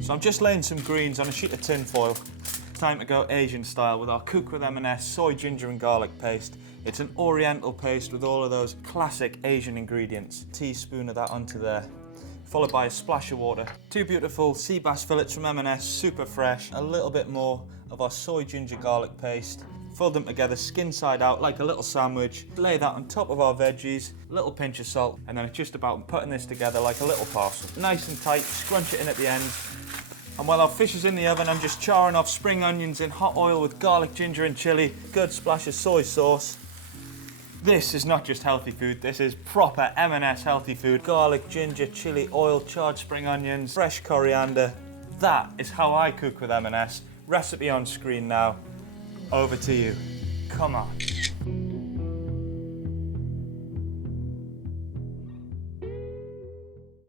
So I'm just laying some greens on a sheet of tin foil. Time to go Asian style with our Cook with M&S soy, ginger and garlic paste. It's an oriental paste with all of those classic Asian ingredients. Teaspoon of that onto there, followed by a splash of water. 2 beautiful sea bass fillets from M&S, super fresh. A little bit more of our soy, ginger, garlic paste. Fold them together, skin side out, like a little sandwich. Lay that on top of our veggies, a little pinch of salt, and then it's just about putting this together like a little parcel. Nice and tight, scrunch it in at the end. And while our fish is in the oven, I'm just charring off spring onions in hot oil with garlic, ginger and chili. Good splash of soy sauce. This is not just healthy food, this is proper M&S healthy food. Garlic, ginger, chili, oil, charred spring onions, fresh coriander. That is how I cook with M&S. Recipe on screen now. Over to you. Come on.